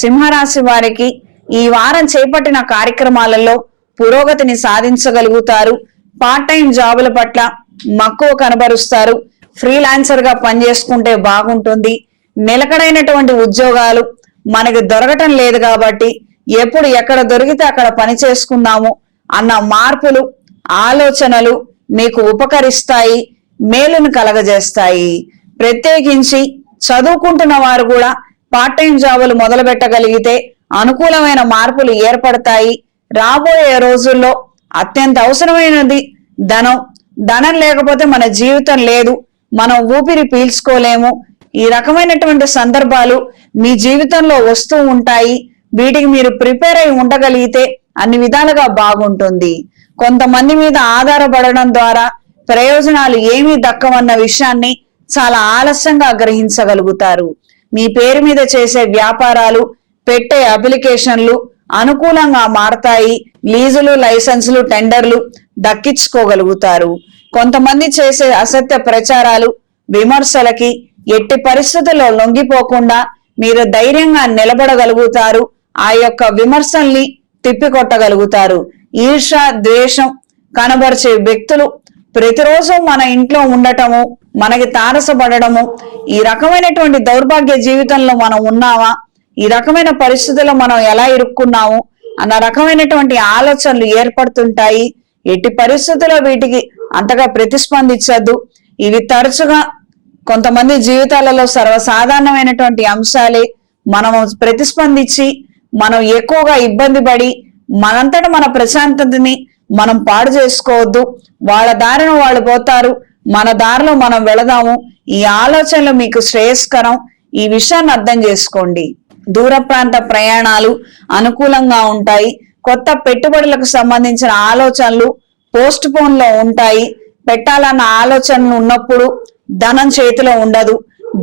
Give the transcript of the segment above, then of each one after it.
సింహరాశి వారికి ఈ వారం చేపట్టిన కార్యక్రమాలలో పురోగతిని సాధించగలుగుతారు. పార్ట్ టైం జాబుల పట్ల మక్కువ కనబరుస్తారు. ఫ్రీలాన్సర్గా పనిచేసుకుంటే బాగుంటుంది. నిలకడైనటువంటి ఉద్యోగాలు మనకి దొరకటం లేదు కాబట్టి ఎప్పుడు ఎక్కడ దొరికితే అక్కడ పని చేసుకుందాము అన్న మార్పులు ఆలోచనలు మీకు ఉపకరిస్తాయి మేలును కలగజేస్తాయి. ప్రత్యేకించి చదువుకుంటున్న వారు కూడా పార్ట్ టైం జాబులు మొదలు పెట్టగలిగితే అనుకూలమైన మార్పులు ఏర్పడతాయి. రాబోయే రోజుల్లో అత్యంత అవసరమైనది ధనం. ధనం లేకపోతే మన జీవితం లేదు. మనం ఊపిరి పీల్చుకోలేము. ఈ రకమైనటువంటి సందర్భాలు మీ జీవితంలో వస్తూ ఉంటాయి. వీటికి మీరు ప్రిపేర్ అయి ఉండగలిగితే అన్ని విధాలుగా బాగుంటుంది. కొంతమంది మీద ఆధారపడడం ద్వారా ప్రయోజనాలు ఏమీ దక్కవన్న విషయాన్ని చాలా ఆలస్యంగా గ్రహించగలుగుతారు. మీ పేరు మీద చేసే వ్యాపారాలు పెట్టే అప్లికేషన్లు అనుకూలంగా మారతాయి. లీజులు లైసెన్సులు టెండర్లు దక్కించుకోగలుగుతారు. కొంతమంది చేసే అసత్య ప్రచారాలు విమర్శలకి ఎట్టి పరిస్థితుల్లో లొంగిపోకుండా మీరు ధైర్యంగా నిలబడగలుగుతారు. ఆ యొక్క విమర్శల్ని తిప్పికొట్టగలుగుతారు. ఈర్ష ద్వేషం కనబరిచే వ్యక్తులు ప్రతిరోజు మన ఇంట్లో ఉండటము మనకి తారసపడము ఈ రకమైనటువంటి దౌర్భాగ్య జీవితంలో మనం ఉన్నామా ఈ రకమైన పరిస్థితుల్లో మనం ఎలా ఇరుక్కున్నాము అన్న రకమైనటువంటి ఆలోచనలు ఏర్పడుతుంటాయి. ఎట్టి పరిస్థితుల్లో వీటికి అంతగా ప్రతిస్పందించద్దు ఇవి తరచుగా కొంతమంది జీవితాలలో సర్వసాధారణమైనటువంటి అంశాలే. మనము ప్రతిస్పందించి మనం ఎక్కువగా ఇబ్బంది పడి మనంతట మన ప్రశాంతతని మనం పాడు చేసుకోవద్దు. వాళ్ళ దారిన వాళ్ళు పోతారు. మన దారిలో మనం వెళదాము. ఈ ఆలోచనలు మీకు శ్రేయస్కరం. ఈ విషయాన్ని అర్థం చేసుకోండి. దూర ప్రాంత ప్రయాణాలు అనుకూలంగా ఉంటాయి. కొత్త పెట్టుబడులకు సంబంధించిన ఆలోచనలు పోస్ట్ పోన్లో ఉంటాయి. పెట్టాలన్న ఆలోచనలు ఉన్నప్పుడు ధనం చేతిలో ఉండదు.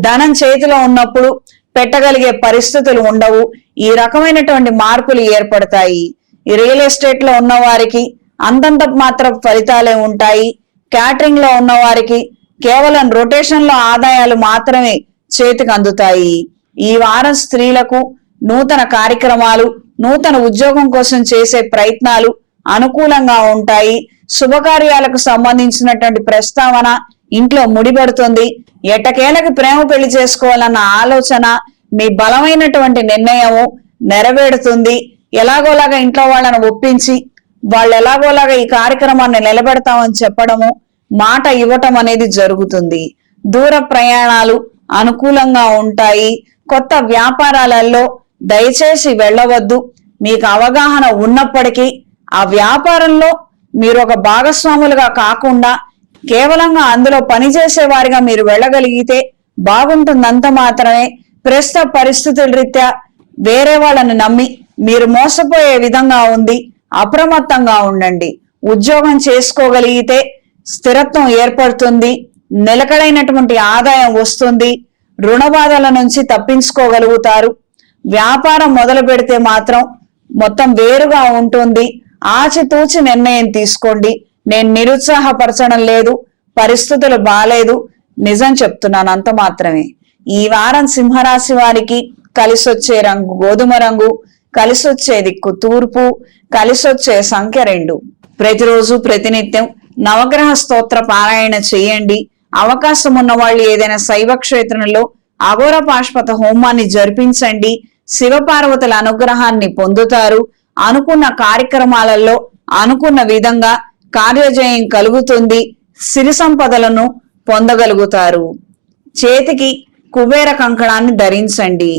ధనం చేతిలో ఉన్నప్పుడు పెట్టగలిగే పరిస్థితులు ఉండవు. ఈ రకమైనటువంటి మార్పులు ఏర్పడతాయి. ఈ రియల్ ఎస్టేట్లో ఉన్న వారికి అంతంత మాత్రం ఫలితాలే ఉంటాయి. క్యాటరింగ్లో ఉన్న వారికి కేవలం రొటేషన్లో ఆదాయాలు మాత్రమే చేతికి అందుతాయి. ఈ వారం స్త్రీలకు నూతన కార్యక్రమాలు నూతన ఉద్యోగం కోసం చేసే ప్రయత్నాలు అనుకూలంగా ఉంటాయి. శుభకార్యాలకు సంబంధించినటువంటి ప్రస్తావన ఇంట్లో ముడిపెడుతుంది. ఎటకేలకు ప్రేమ పెళ్ళి చేసుకోవాలన్న ఆలోచన మీ బలమైనటువంటి నిర్ణయము నెరవేరుతుంది. ఎలాగోలాగా ఇంట్లో వాళ్ళని ఒప్పించి వాళ్ళు ఎలాగోలాగా ఈ కార్యక్రమాన్ని నిలబెడతామని చెప్పడము మాట ఇవ్వటం అనేది జరుగుతుంది. దూర ప్రయాణాలు అనుకూలంగా ఉంటాయి. కొత్త వ్యాపారాలలో దయచేసి వెళ్ళవద్దు. మీకు అవగాహన ఉన్నప్పటికీ ఆ వ్యాపారంలో మీరు ఒక భాగస్వాములుగా కాకుండా కేవలంగా అందులో పనిచేసే వారిగా మీరు వెళ్ళగలిగితే బాగుంటుందంత మాత్రమే. ప్రస్తుత పరిస్థితుల రీత్యా వేరే వాళ్ళని నమ్మి మీరు మోసపోయే విధంగా ఉంది. అప్రమత్తంగా ఉండండి. ఉద్యోగం చేసుకోగలిగితే స్థిరత్వం ఏర్పడుతుంది నిలకడైనటువంటి ఆదాయం వస్తుంది రుణ బాధల నుంచి తప్పించుకోగలుగుతారు. వ్యాపారం మొదలు పెడితే మాత్రం మొత్తం వేరుగా ఉంటుంది. ఆచితూచి నిర్ణయం తీసుకోండి. నేను నిరుత్సాహపరచడం లేదు పరిస్థితులు బాలేదు నిజం చెప్తున్నాను అంత మాత్రమే. ఈ వారం సింహరాశి వారికి కలిసొచ్చే రంగు గోధుమ రంగు కలిసొచ్చే దిక్కు తూర్పు కలిసొచ్చే సంఖ్య రెండు. ప్రతిరోజు ప్రతినిత్యం నవగ్రహ స్తోత్ర పారాయణ చేయండి. అవకాశం ఉన్న వాళ్ళు ఏదైనా శైవ క్షేత్రంలో అఘోర పాష్పత హోమాన్ని జరిపించండి. శివపార్వతుల అనుగ్రహాన్ని పొందుతారు. అనుకున్న కార్యక్రమాలలో అనుకున్న విధంగా కార్యజయం కలుగుతుంది. సిరి సంపదలను పొందగలుగుతారు. చేతికి కుబేర కంకణాన్ని ధరించండి.